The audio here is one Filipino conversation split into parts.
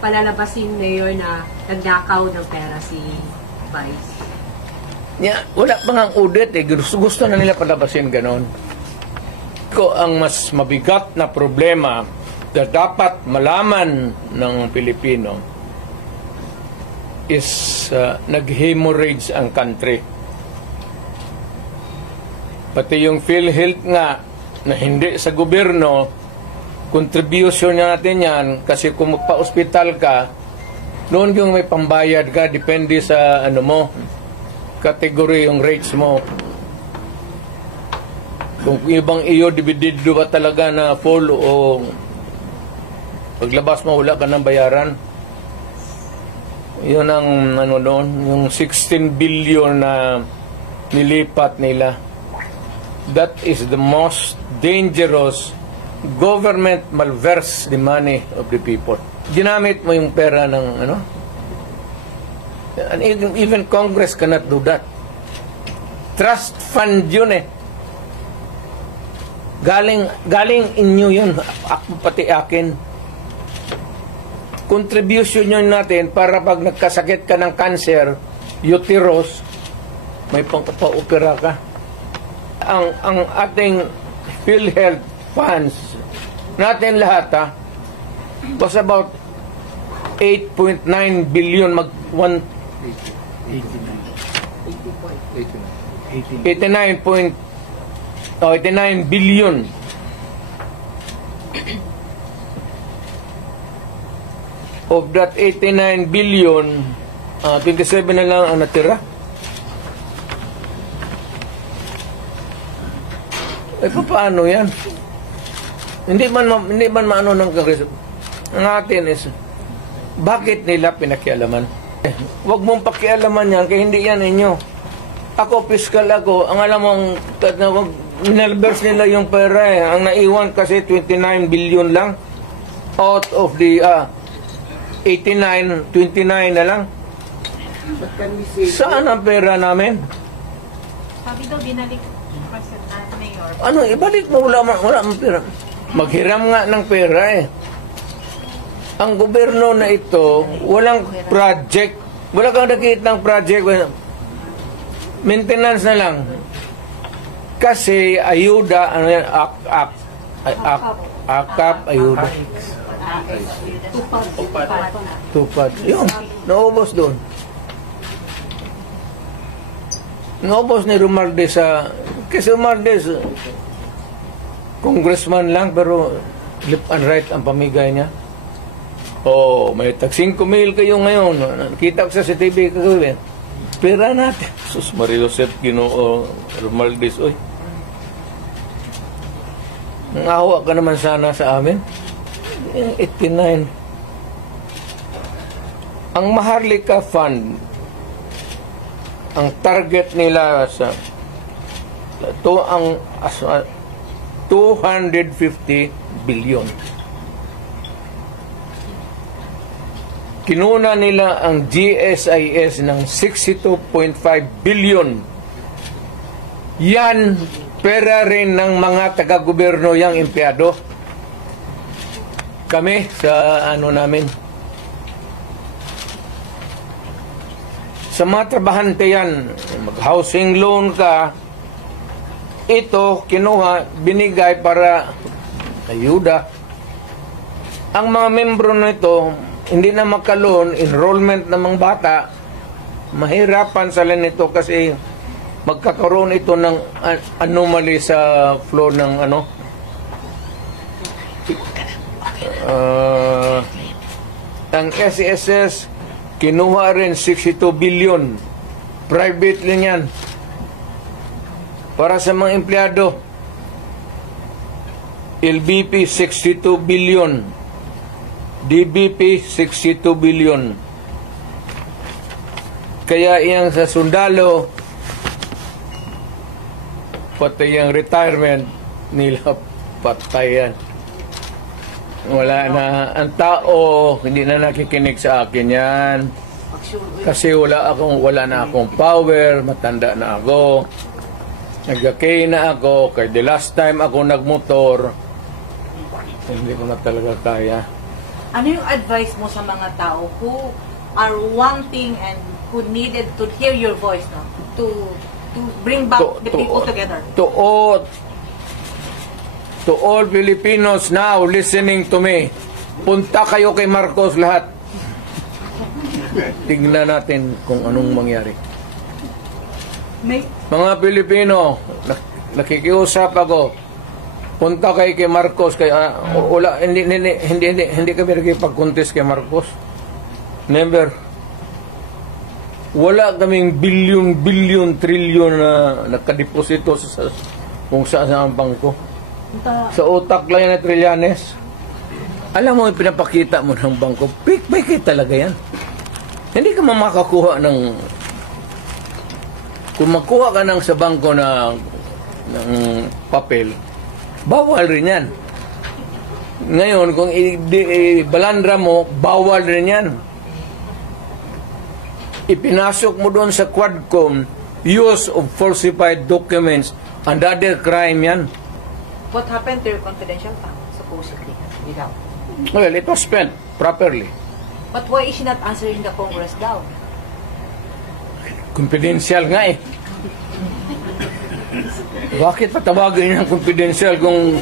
palalabasin Mayor na nagnakaw ng pera si Vice? Wala pa nga ang audit eh. Gusto na nila palabasin ganon. Ko ang mas mabigat na problema na dapat malaman ng Pilipino is nag-hemorrhage ang country. Pati yung PhilHealth nga na hindi sa gobyerno, contribution natin yan kasi kung magpa-hospital ka, noon yung may pambayad ka, depende sa ano mo, category yung rates mo. Kung ibang iyo, dividido ba talaga na full o paglabas mo, wala ka ng bayaran. Yun ang ano doon, yung 16 billion na nilipat nila. That is the most dangerous government malverse the money of the people. Ginamit mo yung pera ng ano? And even Congress cannot do that. Trust fund yun eh. Galing inyo yun. Ako pati akin. Contribution yun natin para pag nagkasakit ka ng cancer, uterus, may pang-opera ka. Ang ating PhilHealth funds natin lahat was about 8.9 billion 89 billion. Of that 89 billion, 27 na lang ang natira. Paano yan? Hindi man maano ng Kongreso. Ang atin is, bakit nila pinakialaman? Huwag mong pakialaman yan, kaya hindi yan inyo. Ako, fiscal ako. Ang alam mong, minalbers nila yung pera eh. Ang naiwan kasi 29 billion lang. Out of the 89, 29 na lang. Saan ang pera namin? Sabi daw, binalik Mayor. Ano, ibalik mo, wala mang pera. Maghiram nga ng pera eh. Ang gobyerno na ito, walang project. Wala kang nakita ng project. Maintenance na lang. Kasi ayuda, ano yan, akap, ayuda. Tupad. Yun, naubos doon. Naubos ni Romualdez sa... Kasi Romualdez, congressman lang, pero left and right ang pamigay niya. Oh, may tag 5,000 kayo ngayon. Kita ko sa CTV kagawin. Pera natin. Sus Mario Josep Ginoo Romualdez, oy. Nangawa ka naman sana sa amin. 89. Ang Maharlika Fund, ang target nila sa ito ang 250 billion. Kinuna nila ang GSIS ng 62.5 billion. Yan, pera rin ng mga taga-gobyerno yang empleyado. Kami sa ano namin. Sa mga trabahante yan, mag-housing loan ka, ito, kinuha, binigay para ayuda. Ang mga membro nito, hindi na makaloon, enrollment ng mga bata, mahirapan sila nito kasi magkakaroon ito ng anomaly sa flow ng ano. Ang SSS, kinuha rin 62 billion. Private lang yan. Para sa mga empleyado, LBP 62 billion. DBP 62 billion. Kaya iyang sa sundalo, pati yung retirement nila patayan. Wala na. Ang tao, hindi na nakikinig sa akin yan. Kasi wala na akong power, matanda na ako. Nagkakay na ako, kaya the last time ako nagmotor, hindi ko na talaga kaya. Ano yung advice mo sa mga tao who are wanting and who needed to hear your voice, no? To bring back the people together. To all Filipinos now listening to me, punta kayo kay Marcos lahat. Tingnan natin kung anong mangyari. Mga Pilipino, nakikiusap ako. Punta kayo kay Marcos, wala, hindi kami nakipag-contest kay Marcos. Never. Wala kaming bilyon, trilyon na nakadeposito sa kung saan ang bangko. Sa utak lang yan na trilyanes. Alam mo, yung pinapakita mo ng bangko, fake talaga yan. Hindi ka makakuha ng... Kung magkuha ka ng sa bangko ng papel, bawal rin yan. Ngayon, kung balandra mo, bawal rin yan. Ipinasok mo doon sa Quadcom, use of falsified documents, another crime yan. What happened to your confidential fund, supposedly, without? Well, it was spent properly. But why is she not answering the Congress daw? Confidential nga eh. Bakit patawagin ng confidential kung...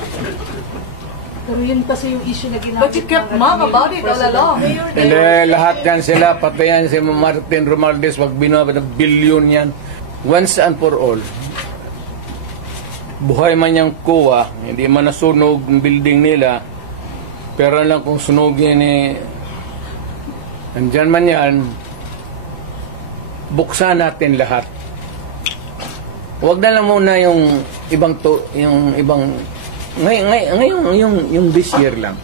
Pero yun kasi yung issue na ginamit. But you kept mum about it all along. Hindi, lahat yan sila, patayan si Martin Romualdez, wag binawa ng bilyon yan. Once and for all, buhay man yung kuwa, hindi man nasunog ang building nila, pero lang kung sunugin andyan man yan, buksan natin lahat. Huwag na lang muna yung ibang ngayon yung this year lang.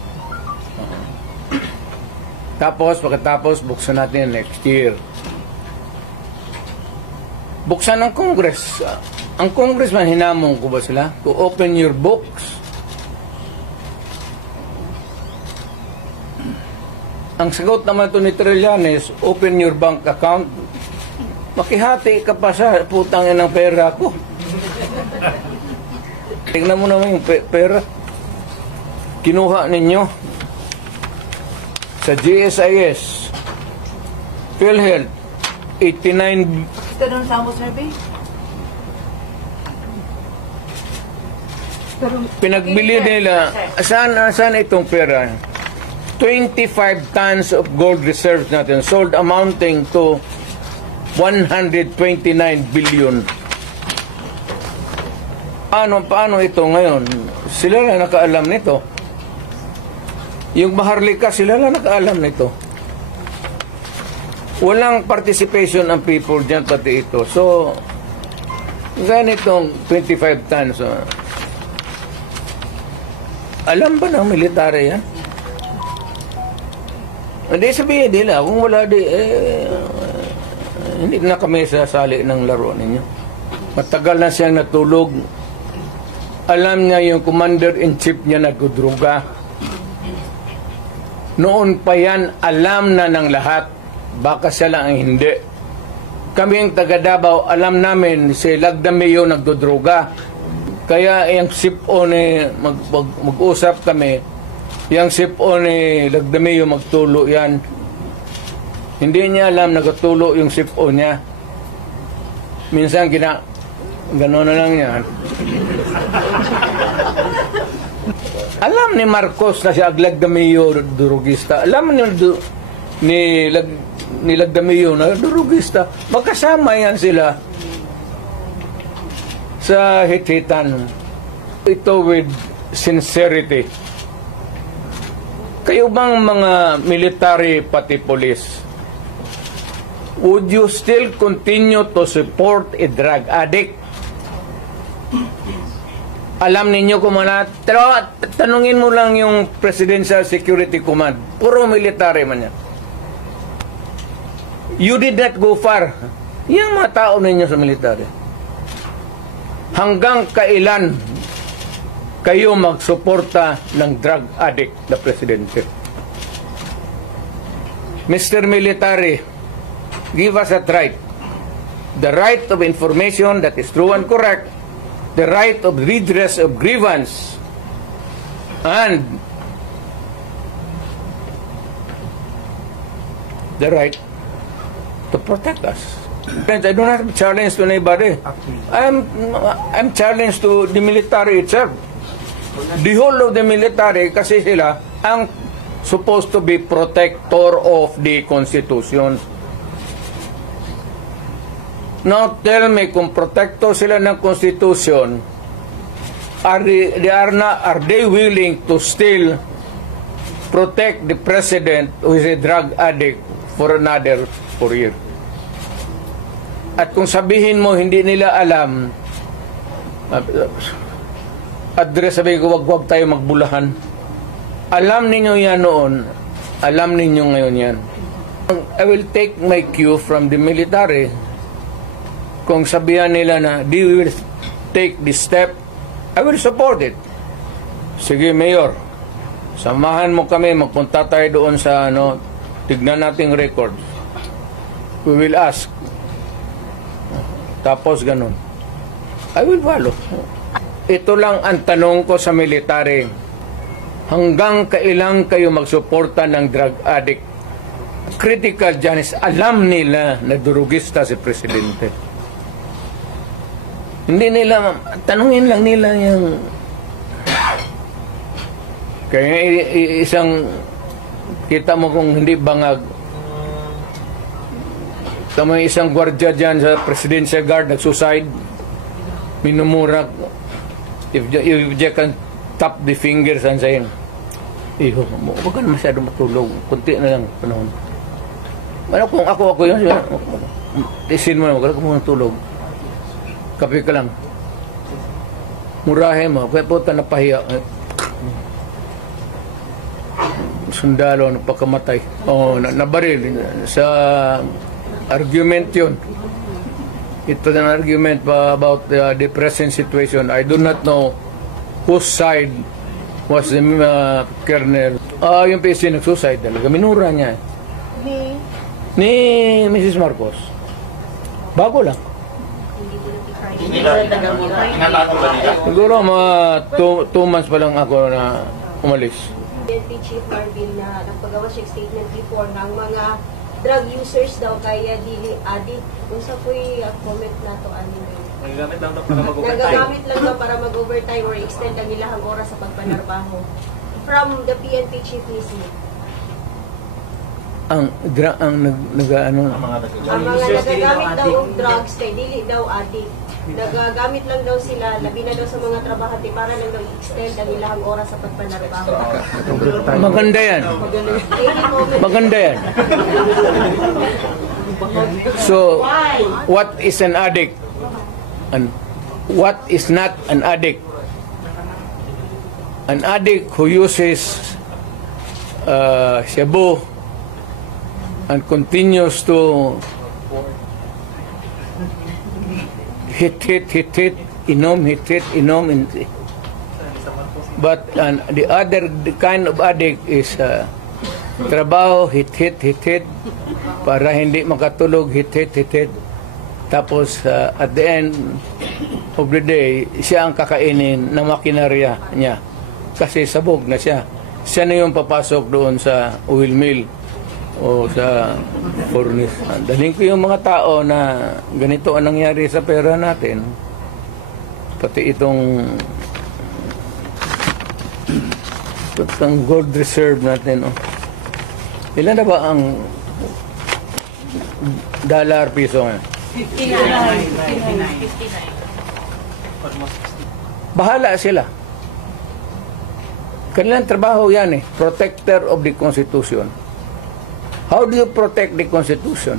Tapos pagkatapos buksan natin next year. Buksan ng Congress. Ang congressman, hinamon ko ba sila? To open your books. Ang sagot naman to ni Trillanes, open your bank account. Makihati ka pa sa putang ng pera ko. Tingnan mo naman yung pera. Kinuha ninyo sa GSIS, PhilHealth, 89... Ito doon sample survey? Pinagbili nila, saan itong pera? 25 tons of gold reserves natin sold amounting to 129 billion. Paano ito ngayon? Sila lang nakaalam nito. Yung Maharlika, sila lang nakaalam nito. Walang participation ang people dyan, pati ito. So, ganitong 25 tons. Alam ba ng military yan? Hindi sabihin nila, kung wala hindi na kami sasali ng laro ninyo. Matagal na siyang natulog. Alam niya yung commander-in-chief niya nagdudruga. Noon pa yan, alam na ng lahat. Baka siya lang ang hindi. Kami ang taga Davao, alam namin si Lagdameo nagdudruga. Kaya yung sip-o mag-usap kami, yung sip-o ni Lagdameo magtulo yan. Hindi niya alam nagtulo yung sip-o niya. Minsan gano'n na lang yan. Alam ni Marcos na siya Lagdameo durugista. Alam ni Lagdameo na durugista. Magkasama yan sila sa hit-hitan. Ito with sincerity. Kayo bang mga military pati police, would you still continue to support a drug addict? Alam ninyo kung tanungin mo lang yung Presidential Security Command. Puro military man yan. You did not go far. Yung mga tao ninyo sa military. Hanggang kailan kayo magsuporta ng drug addict na presidente? Mr. Military, give us that right. The right of information that is true and correct, the right of redress of grievance, and the right to protect us. I don't have to challenge to anybody. I'm challenged to the military itself. The whole of the military, kasi sila ang supposed to be protector of the Constitution. Now tell me, kung protector sila ng Constitution, are they willing to still protect the president who is a drug addict for another 4 years? At kung sabihin mo hindi nila alam, address, sabi ko, wag tayo magbulahan. Alam ninyo yan noon, alam ninyo ngayon yan. I will take my cue from the military. Kung sabihan nila na they will take this step, I will support it. Sige, Mayor, samahan mo kami, magpunta tayo doon sa tignan nating records. We will ask. Tapos ganun. I will follow. Ito lang ang tanong ko sa military. Hanggang kailan kayo magsuporta ng drug addict? Critical dyan is alam nila na durugista si Presidente. Hindi nila, tanungin lang nila yung kaya isang kita mo kung hindi bangag. Tama isang gwardiya dyan sa Presidential Guard nag-suicide, minumura. If you can tap the fingers and saying, huwag ka na masyado matulog, kunti na lang panahon. Ano kung ako yun, isin mo na, huwag ka muna tulog, kape ka lang, murahin mo, kaya po ka napahiya, sundalo, napakamatay, nabaril sa argument yun. Ito an argument about the present situation. I do not know whose side was the colonel. Yung PC nag-suicide talaga. Minura niya. Ni Mrs. Marcos. Bago lang. Siguro mga 2 months pa lang ako na umalis. PNP Chief Marvin na nagpagawa siya statement before ng mga drug users daw kaya dili addict. Kung sa po'y comment na to nagagamit lang daw para mag-overtime. Nagagamit lang daw para mag-overtime or extend ang ilang oras sa pagpanarbaho. From the PNP Chief mismo. Ang nagagamit daw og drugs kay dili daw addict. Nagagamit lang daw sila, labi na daw sa mga trabahante para lang daw i-extend ang ilang oras sa pagpanarbaho. Maganda yan. Maganda yan. So, what is an addict? And what is not an addict? An addict who uses shabu and continues to hit, inom. But the other kind of addict is trabaho, hit, para hindi makatulog, hit. Tapos at the end of the day, siya ang kakainin ng makinarya niya. Kasi sabog na siya. Siya na yung papasok doon sa oil mill o sa furnace. Daling ko yung mga tao na ganito ang nangyari sa pera natin. Pati itong gold reserve natin. Ilan na ba ang dollar piso ngayon? 59. Bahala sila. Kanilang trabaho yan protector of the Constitution. How do you protect the Constitution?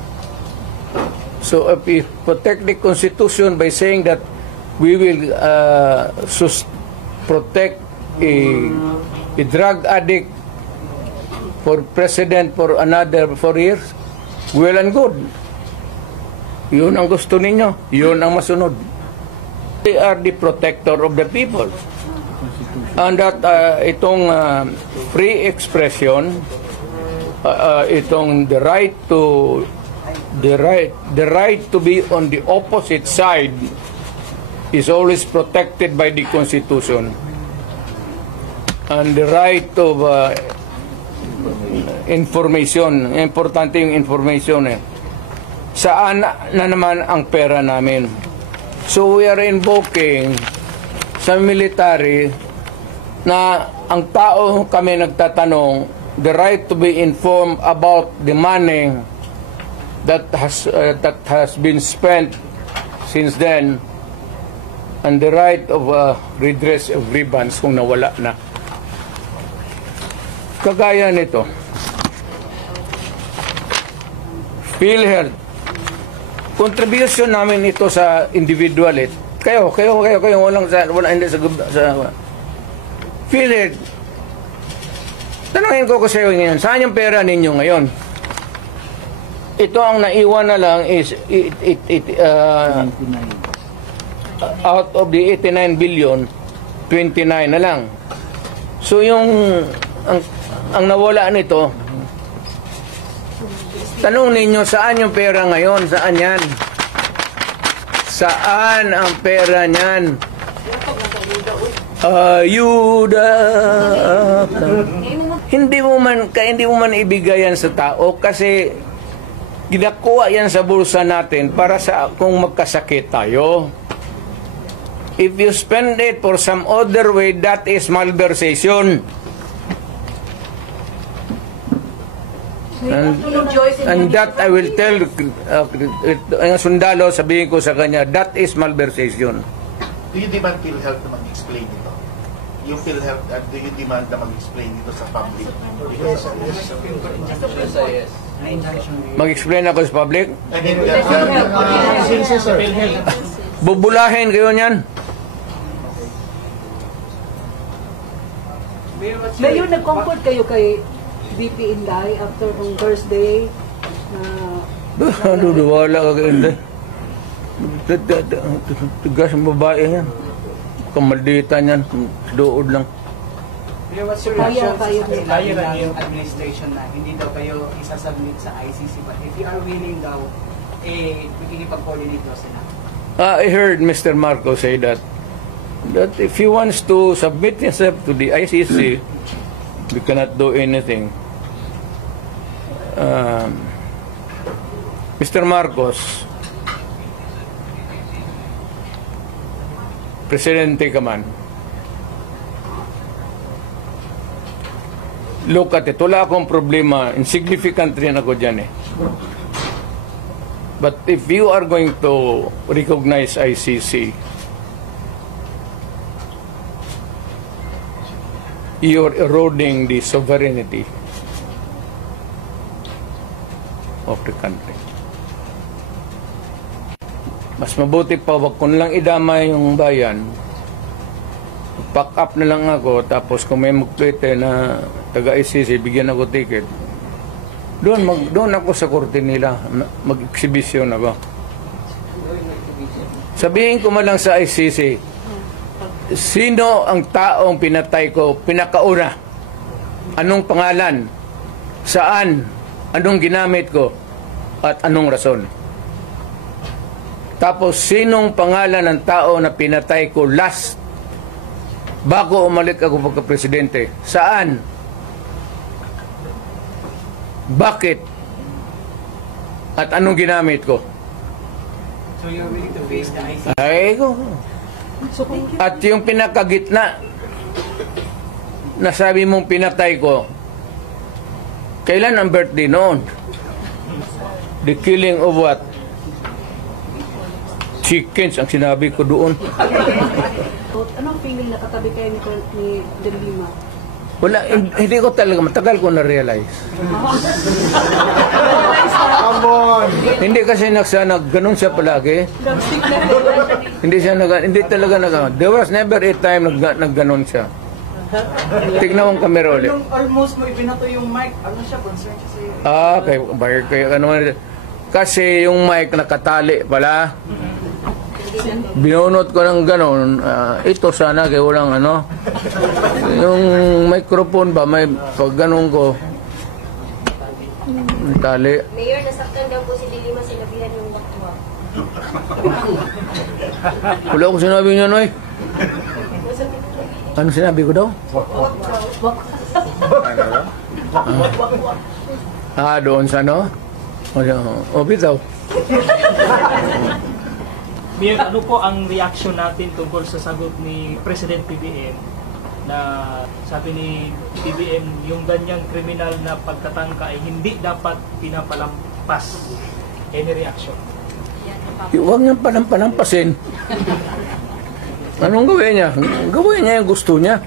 So if we protect the Constitution by saying that we will protect a drug addict for president for another 4 years, well and good. Yun ang gusto ninyo. Yun ang masunod. They are the protector of the people. And that itong free expression, itong the right to be on the opposite side is always protected by the Constitution. And the right of information. Importante yung information eh. Saan na naman ang pera namin? So we are invoking sa military na ang tao kami nagtatanong, the right to be informed about the money that has been spent since then, and the right of redress of grievance kung nawala na. Kagaya nito, PhilHealth, contribution namin ito sa individual. Kayo, wala hindi sa PhilHealth. Tanungin ko sa iyo ngayon, saan yung pera ninyo ngayon? Ito ang naiwan na lang is out of the 89 billion, 29 na lang. So yung ang nawala nito, tanong ninyo saan yung pera ngayon? Saan yan? Saan ang pera niyan? Ayuda. Hindi mo man ibigay yan sa tao kasi ginakuha yan sa bulsa natin para sa kung magkasakit tayo. If you spend it for some other way, that is malversation. And that I will tell ang sundalo, sabihin ko sa kanya, that is malversation. Do you demand PhilHealth na mag-explain ito? Yung PhilHealth, do you demand na mag-explain ito sa public? Mag-explain ako sa public? I mean, Bubulahin kayo niyan. Mayor, nag-comfort kayo kay VP Inday after ng Thursday Wala ka kayo Inday. Tigas ang babae yan. Kamaldita niyan. Dood lang. What's your reaction sa yung administration na hindi daw kayo isasubmit sa ICC, but if you are willing daw, makikipag-coordinate daw sila? I heard Mr. Marcos say that if he wants to submit himself to the ICC, we cannot do anything. Mr. Marcos, Presidente ka man, look at it. Wala akong problema. Insignificant rin ako dyan eh. But if you are going to recognize ICC, you're eroding the sovereignty of the country. Mas mabuti pa, wag ko lang idamay yung bayan. Pack up na lang ako, tapos kung may magplete na taga-ICC, bigyan ako ticket. Doon ako sa korte nila, mag-exhibition ako. Sabihin ko man lang sa ICC, sino ang taong pinatay ko, pinakauna? Anong pangalan? Saan? Anong ginamit ko? At anong rason? Tapos, sinong pangalan ng tao na pinatay ko last bago umalik ako pagka-presidente? Saan? Bakit? At anong ginamit ko? So you're willing to face the ICC? Ay ko. At yung pinakagitna na sabi mong pinatay ko, kailan ang birthday noon? The killing of what? Chickens ang sinabi ko doon. Anong feeling na katabi kayo ni De Lima? Wala, hindi ko talaga, matagal ko na-realize. Hindi kasi ganun siya palagi. Hindi talaga there was never a time nagganon siya. Tignan mong kamera ulit. Nung almost mo ibinato yung mic, ano siya, concern siya sa'yo? Kaya ano, kasi yung mic nakatali pala. Binunot ko ng gano'n, ito sana kaya walang ano, yung microphone ba, may pag gano'n ko, tali. Mayor, nasaktan daw po si De Lima, sinabihan yung wak-wak. Wala ko sinabi niya, Noy. Ano sinabi ko daw? Doon sa no? O, bitaw. Mayor, ano po ang reaction natin tungkol sa sagot ni President PBM na sabi ni PBM yung ganyang kriminal na pagkatangka ay hindi dapat pinapalampas? Any reaction? Huwag niyang palampasin. Anong gawin niya? Gawin niya yung gusto niya.